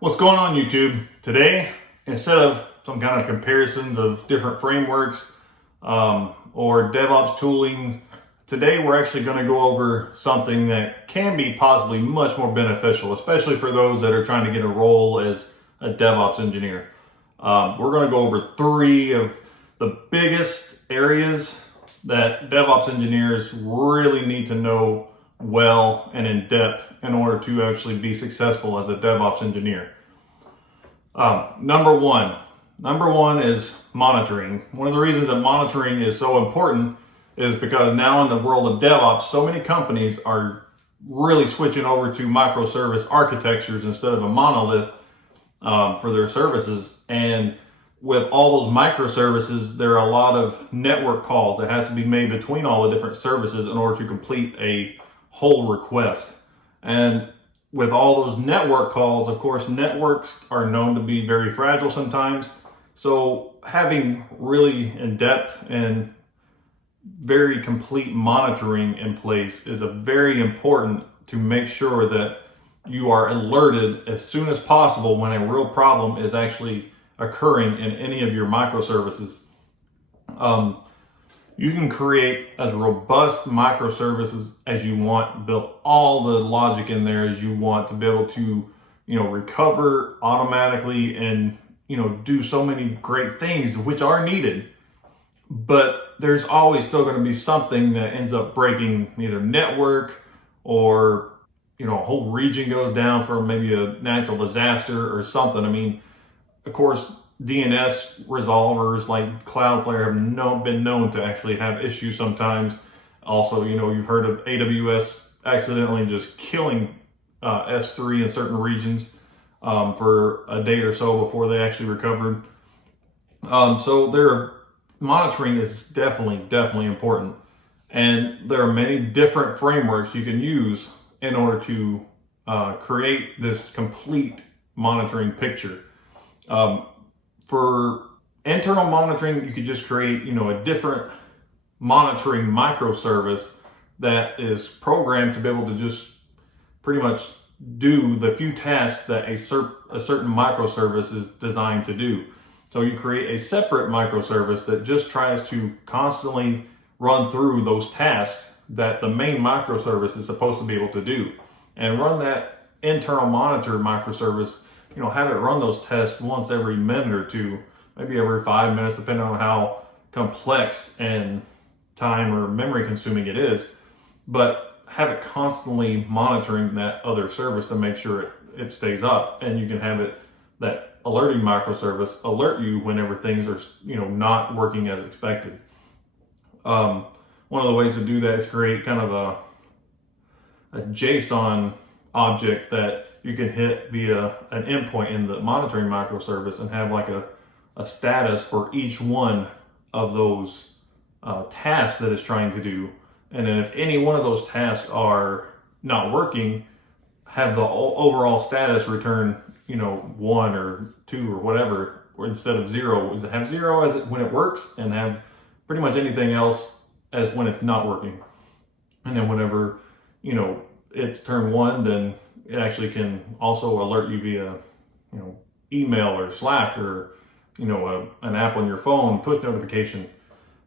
What's going on, YouTube? Today, instead of some kind of comparisons of different frameworks or DevOps tooling, today we're actually going to go over something that can be possibly much more beneficial, especially for those that are trying to get a role as a DevOps engineer. We're going to go over three of the biggest areas that DevOps engineers really need to know well and in depth in order to actually be successful as a DevOps engineer. Number one is monitoring. One of the reasons that monitoring is so important is because now in the world of DevOps, so many companies are really switching over to microservice architectures instead of a monolith for their services. And with all those microservices, there are a lot of network calls that has to be made between all the different services in order to complete a whole request. And with all those network calls, of course, networks are known to be very fragile sometimes. So having really in-depth and very complete monitoring in place is very important to make sure that you are alerted as soon as possible when a real problem is actually occurring in any of your microservices. You can create as robust microservices as you want, build all the logic in there as you want to be able to, recover automatically and, do so many great things which are needed. But there's always still going to be something that ends up breaking either network or, a whole region goes down for maybe a natural disaster or something. I mean, of course, DNS resolvers like Cloudflare have been known to actually have issues sometimes. Also, you've heard of AWS accidentally just killing S3 in certain regions for a day or so before they actually recovered. So monitoring is definitely important. And there are many different frameworks you can use in order to create this complete monitoring picture. For internal monitoring, you could just create, a different monitoring microservice that is programmed to be able to just pretty much do the few tasks that a certain microservice is designed to do. So you create a separate microservice that just tries to constantly run through those tasks that the main microservice is supposed to be able to do, and run that internal monitor microservice. Have it run those tests once every minute or two, maybe every 5 minutes, depending on how complex and time or memory consuming it is. But have it constantly monitoring that other service to make sure it stays up, and you can have it that alerting microservice alert you whenever things are not working as expected. One of the ways to do that is create kind of a JSON object that you can hit via an endpoint in the monitoring microservice and have like a status for each one of those tasks that it's trying to do. And then if any one of those tasks are not working, have the overall status return, 1 or 2 or whatever, or instead of 0, have 0 as when it works, and have pretty much anything else as when it's not working. And then whenever, it's turn 1, then it actually can also alert you via, email or Slack or, an app on your phone, push notification.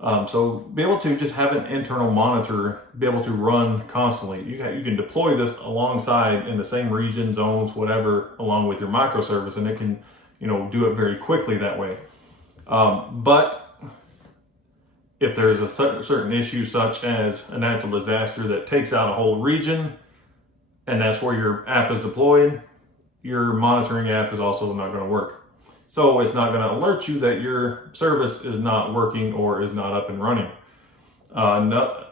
So be able to just have an internal monitor, be able to run constantly. You can deploy this alongside in the same region, zones, whatever, along with your microservice, and it can, do it very quickly that way. But if there's a certain issue such as a natural disaster that takes out a whole region, and that's where your app is deployed, your monitoring app is also not going to work. So it's not going to alert you that your service is not working or is not up and running.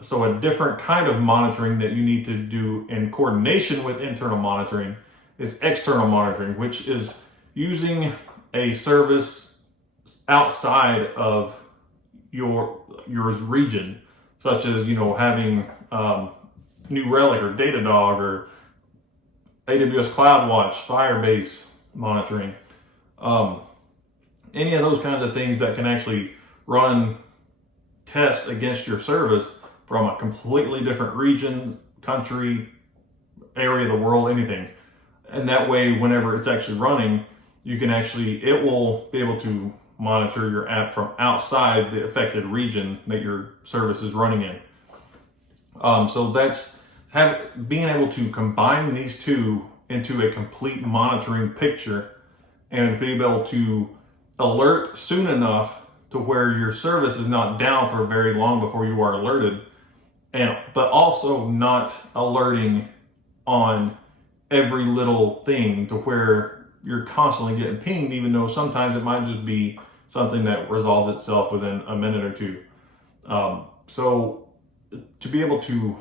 So a different kind of monitoring that you need to do in coordination with internal monitoring is external monitoring, which is using a service outside of your region, such as having New Relic or Datadog or AWS CloudWatch, Firebase monitoring, any of those kinds of things that can actually run tests against your service from a completely different region, country, area of the world, anything. And that way, whenever it's actually running, it will be able to monitor your app from outside the affected region that your service is running in. So that's being able to combine these two into a complete monitoring picture and be able to alert soon enough to where your service is not down for very long before you are alerted, but also not alerting on every little thing to where you're constantly getting pinged, even though sometimes it might just be something that resolves itself within a minute or two. So to be able to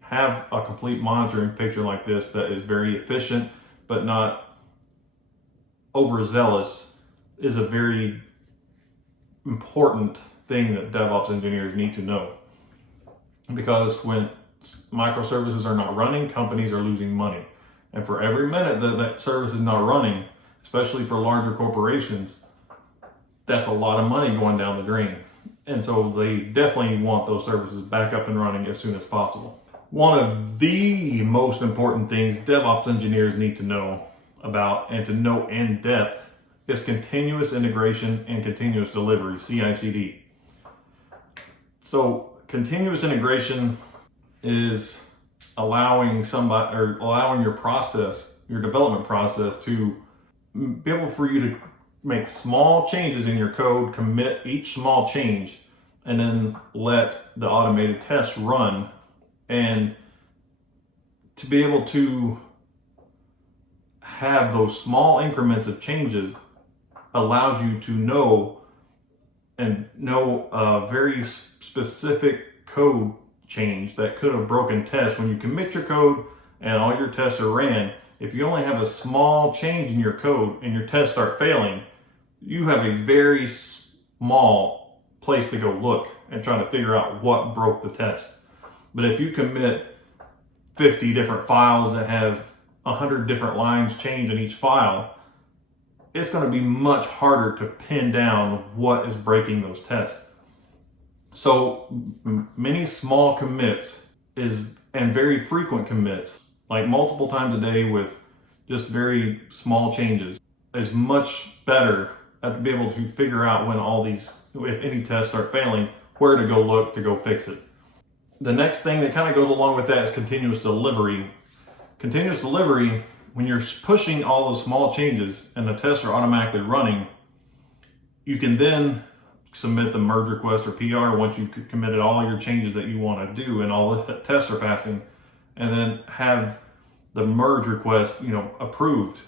have a complete monitoring picture like this that is very efficient but not overzealous is a very important thing that DevOps engineers need to know. Because when microservices are not running, companies are losing money. And for every minute that service is not running, especially for larger corporations, that's a lot of money going down the drain. And so they definitely want those services back up and running as soon as possible. One of the most important things DevOps engineers need to know about and to know in depth is continuous integration and continuous delivery, CI/CD. So continuous integration is allowing your process, your development process, to be able for you to make small changes in your code, commit each small change, and then let the automated test run. And to be able to have those small increments of changes allows you to know a very specific code change that could have broken tests. When you commit your code and all your tests are ran, if you only have a small change in your code and your tests start failing, you have a very small place to go look and try to figure out what broke the test. But if you commit 50 different files that have 100 different lines change in each file, it's going to be much harder to pin down what is breaking those tests. So many small commits and very frequent commits, like multiple times a day with just very small changes, is much better at to be able to figure out if any tests start failing, where to go look to go fix it. The next thing that kind of goes along with that is continuous delivery. Continuous delivery, when you're pushing all those small changes and the tests are automatically running, you can then submit the merge request or PR once you've committed all your changes that you want to do and all the tests are passing, and then have the merge request, approved.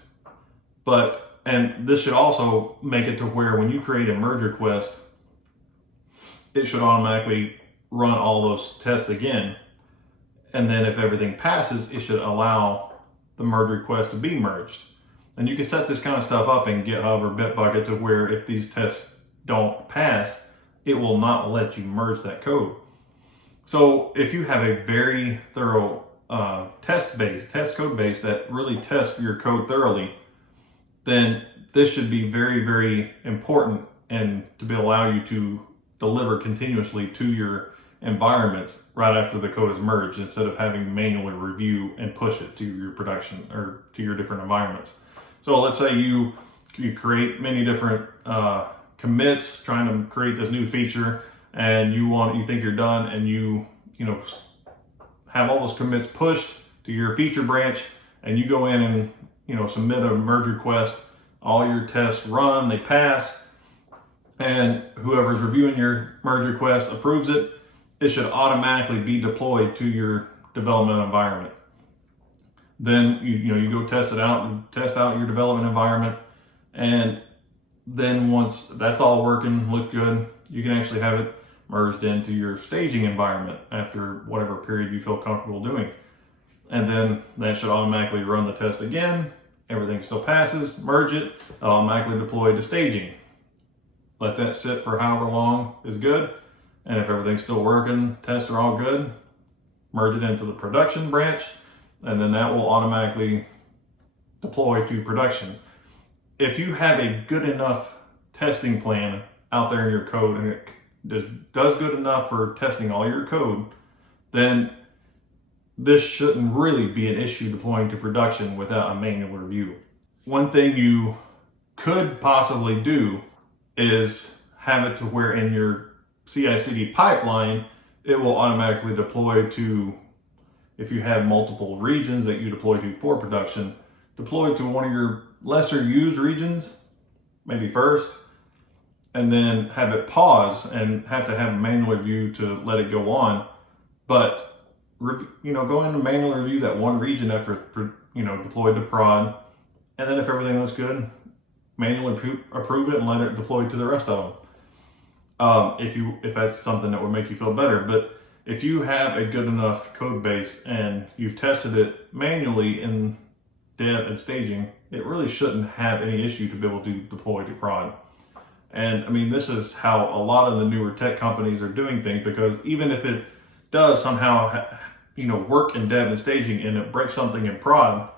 And this should also make it to where when you create a merge request, it should automatically run all those tests again. And then if everything passes, it should allow the merge request to be merged. And you can set this kind of stuff up in GitHub or Bitbucket to where if these tests don't pass, it will not let you merge that code. So if you have a very thorough test code base that really tests your code thoroughly, then this should be very, very important and to allow you to deliver continuously to your environments right after the code is merged, instead of having to manually review and push it to your production or to your different environments. So let's say you create many different commits trying to create this new feature, and you think you're done, and you have all those commits pushed to your feature branch, and you go in and submit a merge request. All your tests run, they pass, and whoever's reviewing your merge request approves it. It should automatically be deployed to your development environment. Then you go test it out and test out your development environment, and then once that's all working, look good, you can actually have it merged into your staging environment after whatever period you feel comfortable doing. And then that should automatically run the test again. Everything still passes, merge it, automatically deploy to staging. Let that sit for however long is good. And if everything's still working, tests are all good, merge it into the production branch, and then that will automatically deploy to production. If you have a good enough testing plan out there in your code, and it does good enough for testing all your code, then this shouldn't really be an issue deploying to production without a manual review. One thing you could possibly do is have it to where in your CI/CD pipeline, it will automatically deploy to, if you have multiple regions that you deploy to for production, deploy to one of your lesser used regions, maybe first, and then have it pause and have to have a manual review to let it go on. But go in and manually review that one region after deployed to prod, and then if everything looks good, manually approve it and let it deploy to the rest of them. If that's something that would make you feel better. But if you have a good enough code base and you've tested it manually in dev and staging, it really shouldn't have any issue to be able to deploy to prod. And I mean, this is how a lot of the newer tech companies are doing things, because even if it does somehow work in dev and staging and it breaks something in prod,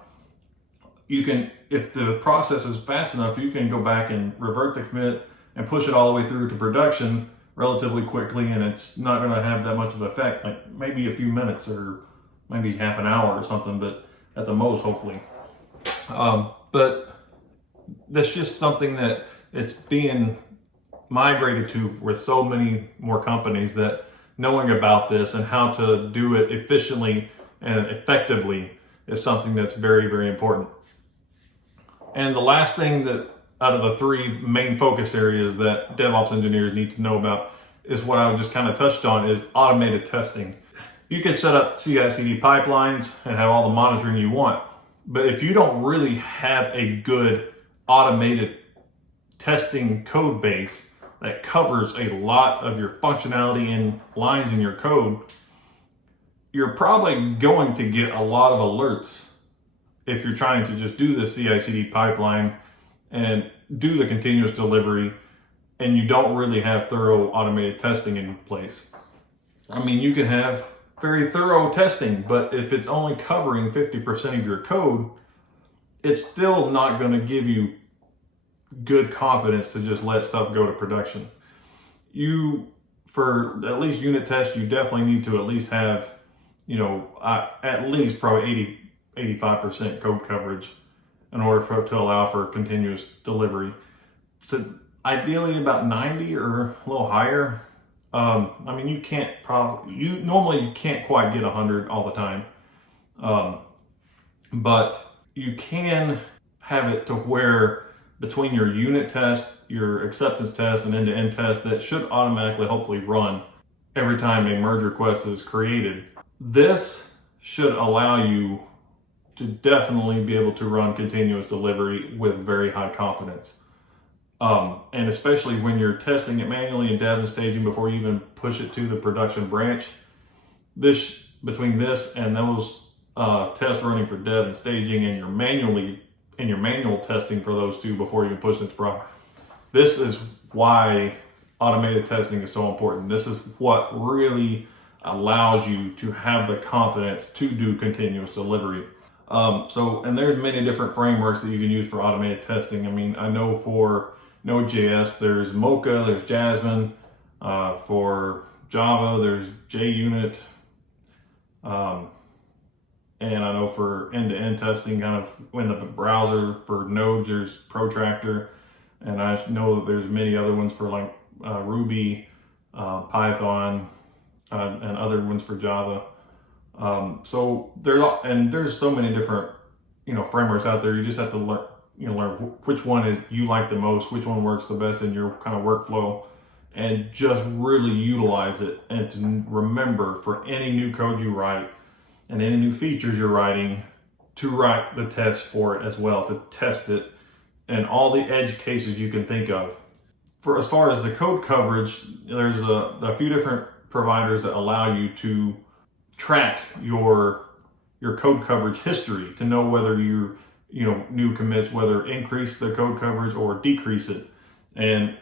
you can, if the process is fast enough, you can go back and revert the commit and push it all the way through to production relatively quickly, and it's not going to have that much of an effect, like maybe a few minutes or maybe half an hour or something, but at the most, hopefully. But that's just something that it's being migrated to with so many more companies, that knowing about this and how to do it efficiently and effectively is something that's very, very important. And the last thing that out of the three main focus areas that DevOps engineers need to know about is what I just kind of touched on, is automated testing. You can set up CI/CD pipelines and have all the monitoring you want, but if you don't really have a good automated testing code base that covers a lot of your functionality and lines in your code, you're probably going to get a lot of alerts if you're trying to just do the CI/CD pipeline and do the continuous delivery, and you don't really have thorough automated testing in place. I mean, you can have very thorough testing, but if it's only covering 50% of your code, it's still not going to give you good confidence to just let stuff go to production. For at least unit tests, you definitely need to at least have, at least probably 85% code coverage in order to allow for continuous delivery. So ideally about 90 or a little higher. I mean, you can't quite get 100 all the time. But you can have it to where between your unit test, your acceptance test, and end-to-end test, that should automatically hopefully run every time a merge request is created. This should allow you to definitely be able to run continuous delivery with very high confidence. And especially when you're testing it manually in dev and staging before you even push it to the production branch, between this and those tests running for dev and staging and your manual testing for those two before you even push it into prod, this is why automated testing is so important. This is what really allows you to have the confidence to do continuous delivery. And there's many different frameworks that you can use for automated testing. I mean, I know for Node.js, there's Mocha, there's Jasmine. For Java, there's JUnit. And I know for end-to-end testing, kind of in the browser for nodes, there's Protractor. And I know that there's many other ones for like Ruby, Python, and other ones for Java. So there's so many different frameworks out there. You just have to learn which one you like the most, which one works the best in your kind of workflow, and just really utilize it. And to remember, for any new code you write and any new features you're writing, to write the tests for it as well, to test it and all the edge cases you can think of. For as far as the code coverage, there's a few different providers that allow you to track your code coverage history to know whether new commits, whether increase the code coverage or decrease it. And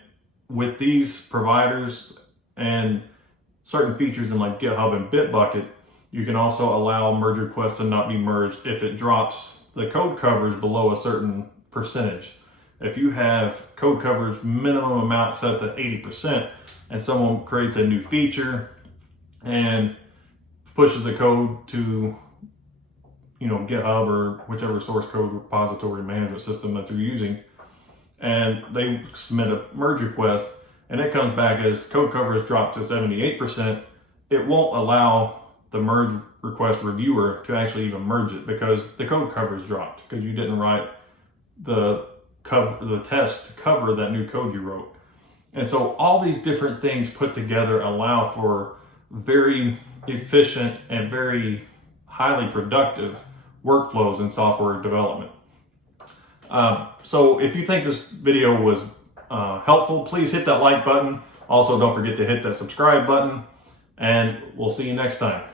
with these providers and certain features in like GitHub and Bitbucket, you can also allow merge requests to not be merged if it drops the code coverage below a certain percentage. If you have code coverage minimum amount set to 80% and someone creates a new feature and pushes the code to, GitHub or whichever source code repository management system that they're using, and they submit a merge request, and it comes back as code coverage dropped to 78%, it won't allow the merge request reviewer to actually even merge it because the code coverage dropped because you didn't write the test to cover that new code you wrote. And so all these different things put together allow for very efficient and very highly productive workflows in software development. So if you think this video was helpful, please hit that like button. Also, don't forget to hit that subscribe button, and we'll see you next time.